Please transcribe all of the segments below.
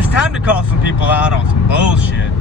It's time to call some people out on some bullshit.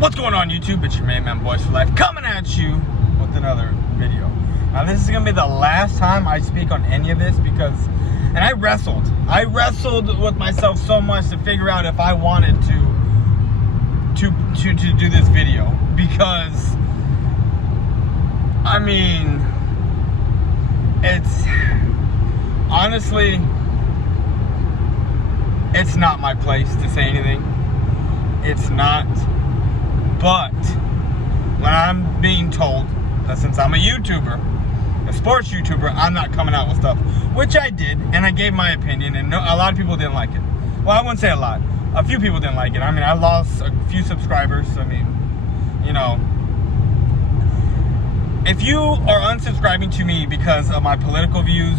What's going on, YouTube? It's your main man, Boys for Life, coming at you with another video. Now, this is gonna be the last time I speak on any of this because, and I wrestled with myself so much to figure out if I wanted to do this video, because I mean, it's honestly, it's not my place to say anything. It's not. But when I'm being told that since I'm a YouTuber, a sports YouTuber, I'm not coming out with stuff, which I did, and I gave my opinion, and a lot of people didn't like it. Well, I wouldn't say a lot. A few people didn't like it. I mean, I lost a few subscribers. I mean, you know, if you are unsubscribing to me because of my political views,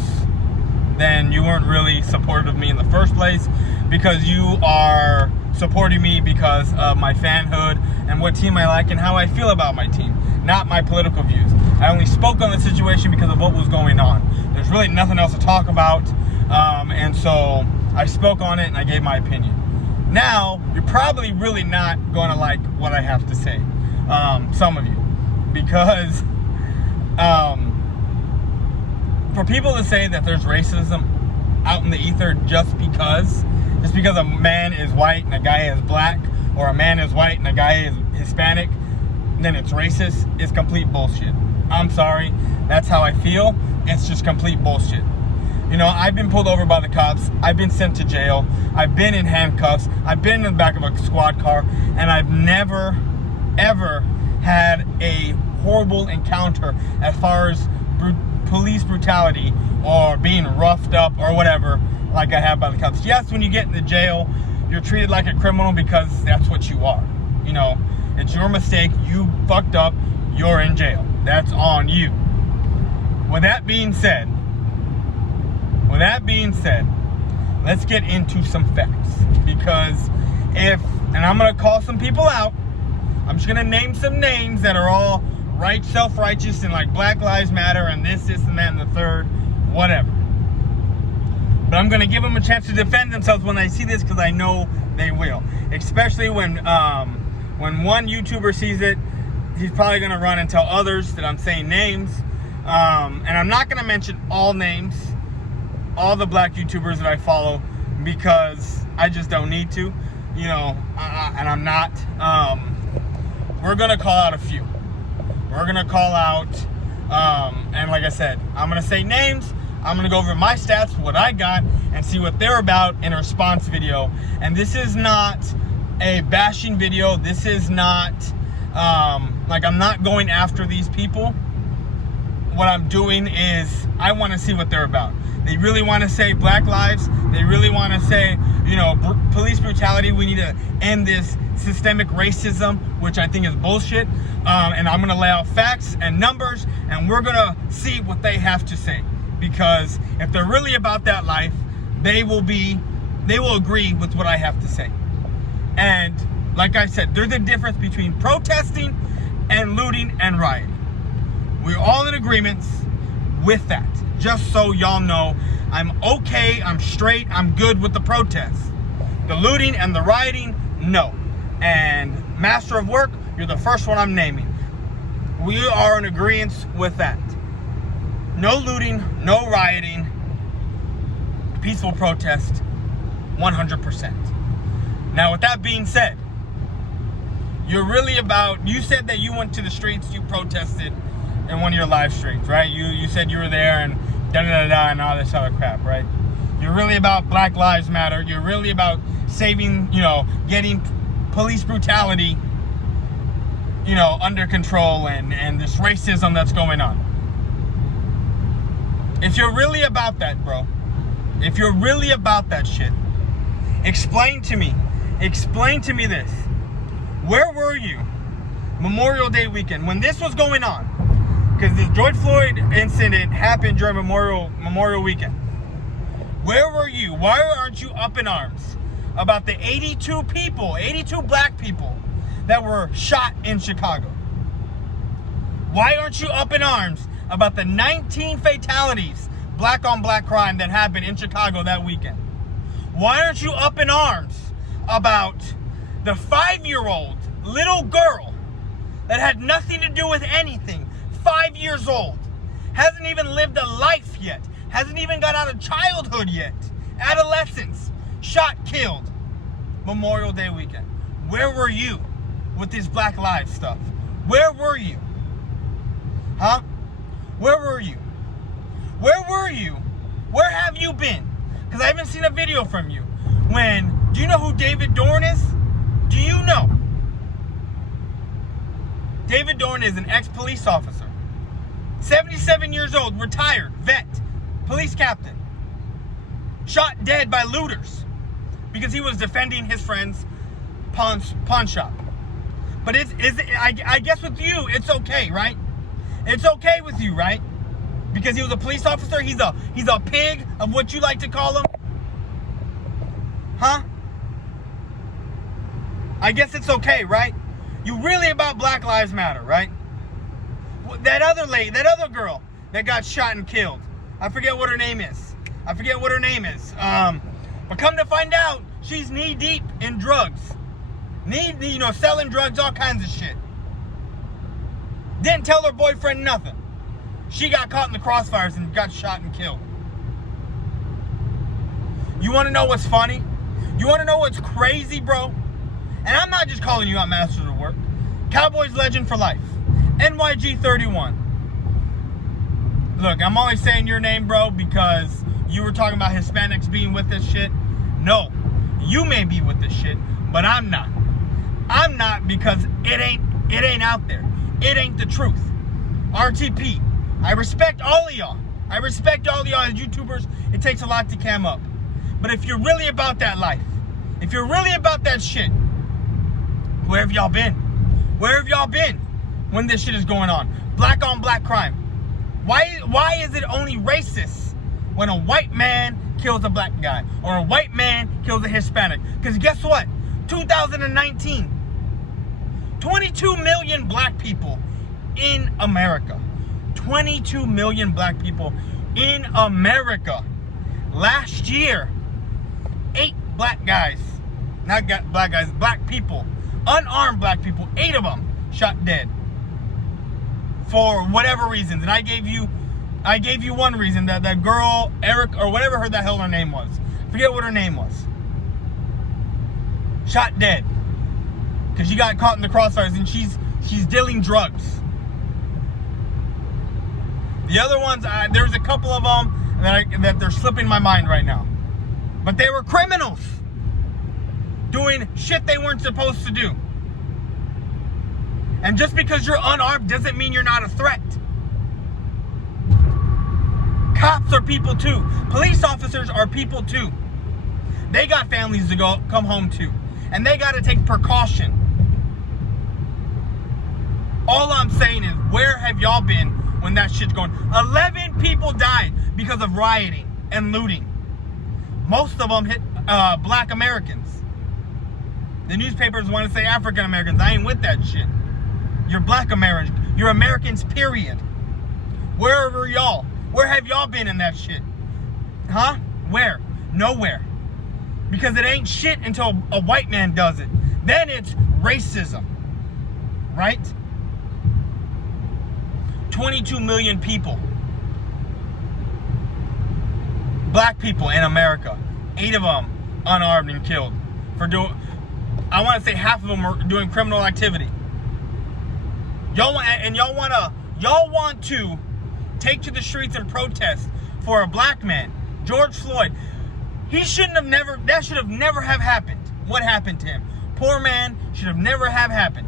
then you weren't really supportive of me in the first place, because you are supporting me because of my fanhood and what team I like and how I feel about my team, not my political views. I only spoke on the situation because of what was going on. There's really nothing else to talk about, and so I spoke on it and I gave my opinion. Now, you're probably really not going to like what I have to say, some of you, because for people to say that there's racism out in the ether just because a man is white and a guy is black, or a man is white and a guy is Hispanic, then it's racist, is complete bullshit. I'm sorry, that's how I feel. It's just complete bullshit. You know, I've been pulled over by the cops, I've been sent to jail, I've been in handcuffs, I've been in the back of a squad car, and I've never, ever had a horrible encounter as far as police brutality or being roughed up or whatever like I have by the cops. Yes, when you get into jail, you're treated like a criminal because that's what you are. You know, it's your mistake, you fucked up, you're in jail. That's on you. With that being said, let's get into some facts. Because and I'm gonna call some people out, I'm just gonna name some names that are all right, self-righteous, and like Black Lives Matter and this and that and the third, whatever. But I'm gonna give them a chance to defend themselves when I see this, because I know they will. Especially when one YouTuber sees it, he's probably gonna run and tell others that I'm saying names. And I'm not gonna mention all names, all the black YouTubers that I follow, because I just don't need to, you know, and I'm not. We're gonna call out a few. We're gonna call out, and like I said, I'm gonna say names. I'm gonna go over my stats, what I got, and see what they're about in a response video. And this is not a bashing video. This is not, like, I'm not going after these people. What I'm doing is, I wanna see what they're about. They really wanna say Black lives. They really wanna say, you know, police brutality. We need to end this systemic racism, which I think is bullshit. And I'm gonna lay out facts and numbers, and we're gonna see what they have to say. Because if they're really about that life, they will agree with what I have to say. And like I said, there's a difference between protesting and looting and rioting. We're all in agreement with that. Just so y'all know, I'm okay, I'm straight, I'm good with the protests. The looting and the rioting, no. And Master of Work, you're the first one I'm naming. We are in agreement with that. No looting, no rioting, peaceful protest, 100%. Now, with that being said, you're really about, you said that you went to the streets, you protested in one of your live streams, right? You said you were there and da-da-da-da and all this other crap, right? You're really about Black Lives Matter. You're really about saving, you know, getting police brutality, you know, under control, and this racism that's going on. If you're really about that, bro, if you're really about that shit, explain to me this. Where were you Memorial Day weekend when this was going on? because the George Floyd incident happened during Memorial Weekend. Where were you? Why aren't you up in arms about the 82 black people that were shot in Chicago? Why aren't you up in arms about the 19 fatalities, black on black crime, that happened in Chicago that weekend? Why aren't you up in arms about the 5-year-old little girl that had nothing to do with anything, 5 years old, hasn't even lived a life yet, hasn't even got out of childhood yet, adolescence, shot, killed, Memorial Day weekend? Where were you with this Black Lives stuff? Where were you? Huh? Where were you? Where were you? Where have you been? Because I haven't seen a video from you. Do you know who David Dorn is? Do you know? David Dorn is an ex-police officer. 77 years old, retired, vet, police captain. Shot dead by looters because he was defending his friend's pawn shop. But I guess with you, it's okay, right? It's okay with you, right? Because he was a police officer, he's a pig of what you like to call him. Huh? I guess it's okay, right? You really about Black Lives Matter, right? That other girl that got shot and killed, I forget what her name is. But come to find out, she's knee deep in drugs. Selling drugs, all kinds of shit. Didn't tell her boyfriend nothing. She got caught in the crossfires and got shot and killed. You want to know what's funny? You want to know what's crazy, bro? And I'm not just calling you out, Masters of Work. Cowboys legend for life. NYG31. Look, I'm only saying your name, bro, because you were talking about Hispanics being with this shit. No, you may be with this shit, but I'm not. I'm not, because it ain't out there. It ain't the truth. RTP. I respect all of y'all. I respect all of y'all as YouTubers. It takes a lot to cam up. But if you're really about that life, if you're really about that shit, where have y'all been? Where have y'all been when this shit is going on? Black on black crime. Why is it only racist when a white man kills a black guy or a white man kills a Hispanic? Because guess what? 2019, 22 million black people in America. 22 million black people in America. Last year, 8 black guys, black people, unarmed black people, 8 of them shot dead for whatever reasons. And I gave you one reason, that girl, Eric, or whatever the hell her name was. Forget what her name was. Shot dead because she got caught in the crossfires and she's dealing drugs. The other ones, there's a couple of them that they're slipping my mind right now. But they were criminals doing shit they weren't supposed to do. And just because you're unarmed doesn't mean you're not a threat. Cops are people too. Police officers are people too. They got families to come home to. And they got to take precaution. All I'm saying is, where have y'all been when that shit's going? 11 people died because of rioting and looting. Most of them hit black Americans. The newspapers want to say African Americans. I ain't with that shit. You're black Americans. You're Americans, period. Where are y'all? Where have y'all been in that shit? Huh? Where? Nowhere. Because it ain't shit until a white man does it. Then it's racism. Right? 22 million people. Black people in America. 8 of them unarmed and killed. I want to say half of them were doing criminal activity. Y'all want to take to the streets and protest for a black man, George Floyd. That should have never have happened. What happened to him? Poor man, should have never have happened.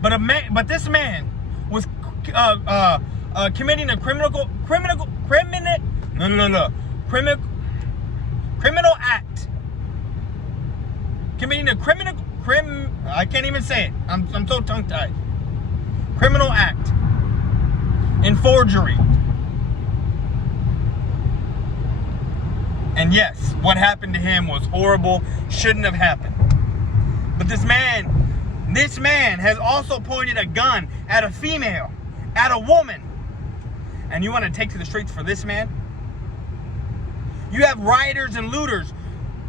But this man was committing a criminal act. Committing a I can't even say it. I'm so tongue-tied. Criminal act. in forgery. And yes, what happened to him was horrible, shouldn't have happened. But this man has also pointed a gun at a female, at a woman. And you want to take to the streets for this man? You have rioters and looters,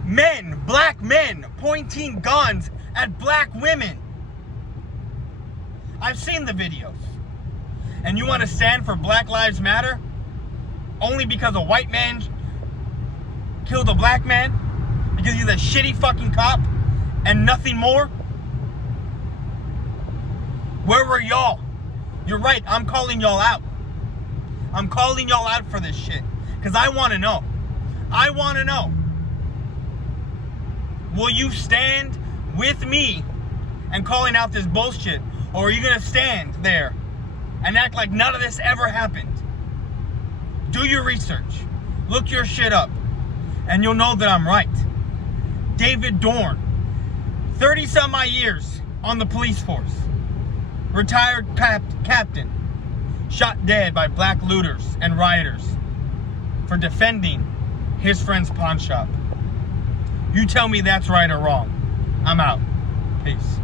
men, black men, pointing guns at black women. I've seen the videos. And you want to stand for Black Lives Matter? Only because a white man killed a black man? Because he's a shitty fucking cop and nothing more? Where were y'all? You're right, I'm calling y'all out. I'm calling y'all out for this shit. Because I want to know. I want to know. Will you stand with me and calling out this bullshit? Or are you going to stand there and act like none of this ever happened? Do your research. Look your shit up. And you'll know that I'm right. David Dorn, 30 some odd years on the police force. Retired captain. Shot dead by black looters and rioters for defending his friend's pawn shop. You tell me that's right or wrong. I'm out. Peace.